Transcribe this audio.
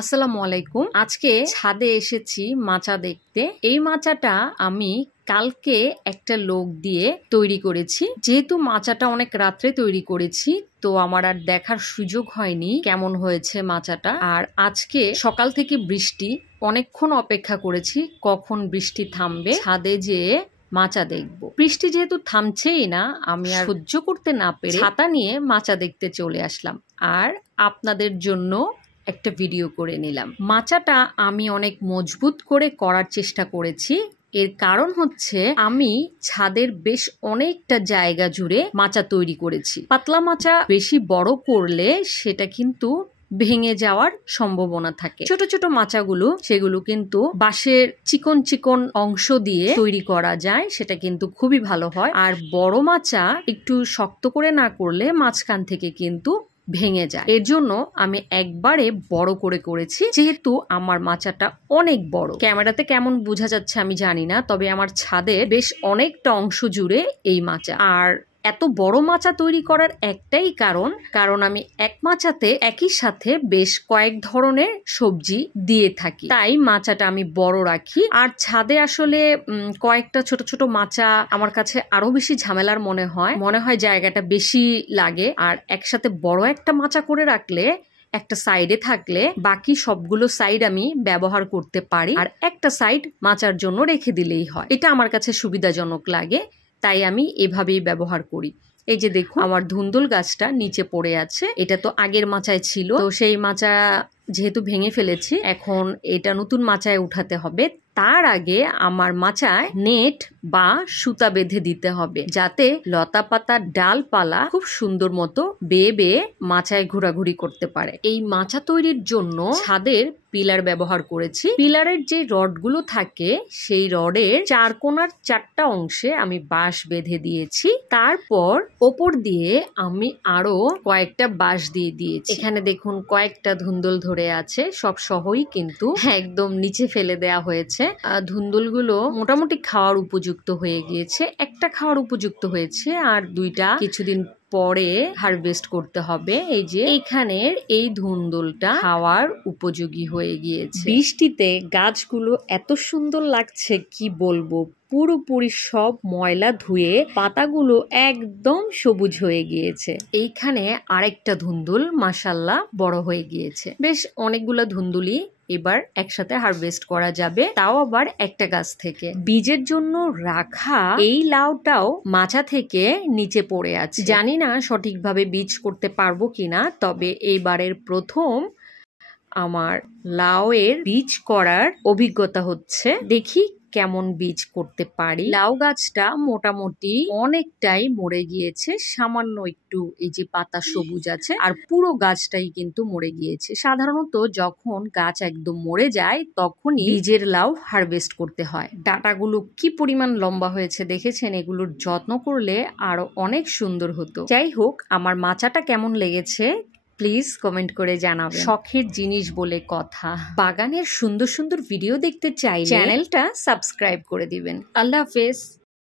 আসসালামু আলাইকুম। আজকে ছাদে এসেছি মাচা দেখতে। এই মাচাটা আমি কালকে একটা লোক দিয়ে তৈরি করেছি। যেহেতু মাচাটা অনেক রাত্রে তৈরি করেছি, তো আমার আর দেখার সুযোগ হয়নি কেমন হয়েছে মাচাটা। আর আজকে সকাল থেকে বৃষ্টি, অনেকক্ষণ অপেক্ষা করেছি কখন বৃষ্টি থামবে, ছাদে যেয়ে মাচা দেখব। বৃষ্টি যেহেতু থামছেই না, আমি আর সহ্য করতে না পেরে ছাতা নিয়ে মাচা দেখতে চলে আসলাম আর আপনাদের জন্য একটা ভিডিও করে নিলাম। মাচাটা আমি অনেক মজবুত করে করার চেষ্টা করেছি। এর কারণ হচ্ছে আমি ছাদের বেশ অনেকটা জায়গা জুড়ে মাচা তৈরি করেছি। পাতলা মাচা বেশি বড় করলে সেটা কিন্তু ভেঙে যাওয়ার সম্ভাবনা থাকে। ছোট ছোট মাচাগুলো সেগুলো কিন্তু বাঁশের চিকন চিকন অংশ দিয়ে তৈরি করা যায়, সেটা কিন্তু খুবই ভালো হয়। আর বড় মাচা একটু শক্ত করে না করলে মাঝখান থেকে কিন্তু ভেঙে যায়। এর জন্য আমি একবারে বড় করে করেছি। যেহেতু আমার মাচাটা অনেক বড়, ক্যামেরাতে কেমন বোঝা যাচ্ছে আমি জানি না, তবে আমার ছাদের বেশ অনেকটা অংশ জুড়ে এই মাচা। আর এত বড় মাচা তৈরি করার একটাই কারণ আমি এক মাচাতে একই সাথে বেশ কয়েক ধরনের সবজি দিয়ে থাকি, তাই মাচাটা আমি বড় রাখি। আর ছাদে আসলে কয়েকটা ছোট ছোট মাচা আমার কাছে আরো বেশি ঝামেলার মনে হয় জায়গাটা বেশি লাগে। আর একসাথে বড় একটা মাচা করে রাখলে একটা সাইডে থাকলে বাকি সবগুলো সাইড আমি ব্যবহার করতে পারি, আর একটা সাইড মাচার জন্য রেখে দিলেই হয়। এটা আমার কাছে সুবিধাজনক লাগে, তাই আমি এভাবেই ব্যবহার করি। এই যে দেখো, আমার ধুন্দুল গাছটা নিচে পড়ে আছে। এটা তো আগের মাচায় ছিল, তো সেই মাচা যেহেতু ভেঙে ফেলেছি, এখন এটা নতুন মাচায় উঠাতে হবে। তার আগে আমার মাচায় নেট বা সুতা বেঁধে দিতে হবে, যাতে লতা পাতা ডালপালা খুব সুন্দর মতো বেয়ে বেয়ে মাচায় ঘোরাঘুরি করতে পারে। এই মাচা তৈরির জন্য ছাদের পিলার ব্যবহার করেছি। পিলারের যে রডগুলো থাকে, সেই রডের চার কোণার চারটা অংশে আমি বাঁশ বেঁধে দিয়েছি। তারপর ওপর দিয়ে আমি আরো কয়েকটা বাঁশ দিয়ে দিয়েছি। এখানে দেখুন কয়েকটা ধুন্দুল ধরে আছে, সব সহই কিন্তু একদম নিচে ফেলে দেয়া হয়েছে। ধুন্দুলগুলো মোটামুটি খাওয়ার উপযুক্ত হয়ে গিয়েছে। একটা খাওয়ার উপযুক্ত হয়েছে, আর দুইটা কিছুদিন পরে হারভেস্ট করতে হবে। এই যে এইখানের এই ধুন্দুলটা খাওয়ার উপযোগী হয়ে গিয়েছে। বৃষ্টিতে গাছগুলো এত সুন্দর লাগছে কি বলবো, পুরোপুরি সব ময়লা ধুয়ে পাতাগুলো একদম সবুজ হয়ে গিয়েছে। এইখানে আরেকটা ধুন্দুল মাশাআল্লাহ বড় হয়ে গিয়েছে। বেশ অনেকগুলো ধুন্দুলি এবার একসাথে হারভেস্ট করা যাবে, তাও আবার একটা গাছ থেকে। বীজের জন্য রাখা এই লাউটাও মাচা থেকে নিচে পড়ে আছে। জানি না সঠিকভাবে বীজ করতে পারবো কিনা, তবে এইবারের প্রথম আমার লাউয়ের বীজ করার অভিজ্ঞতা হচ্ছে। দেখি কেমন বীজ করতে পারি। লাউ গাছটা মোটামুটি অনেকটাই মরে গিয়েছে, সামান্য একটু এই যে পাতা সবুজ আছে, আর পুরো গাছটাই কিন্তু মরে গিয়েছে। সাধারণত যখন গাছ একদম মরে যায় তখনই বীজের লাউ হারভেস্ট করতে হয়। ডাটাগুলো কি পরিমাণ লম্বা হয়েছে দেখেছেন? এগুলোর যত্ন করলে আরো অনেক সুন্দর হতো। যাই হোক, আমার মাচাটা কেমন লেগেছে প্লিজ কমেন্ট করে জানাবেন। শখের জিনিস বলে কথা। বাগানের সুন্দর সুন্দর ভিডিও দেখতে চাইলে চ্যানেলটা সাবস্ক্রাইব করে দিবেন। আল্লাহ হাফেজ।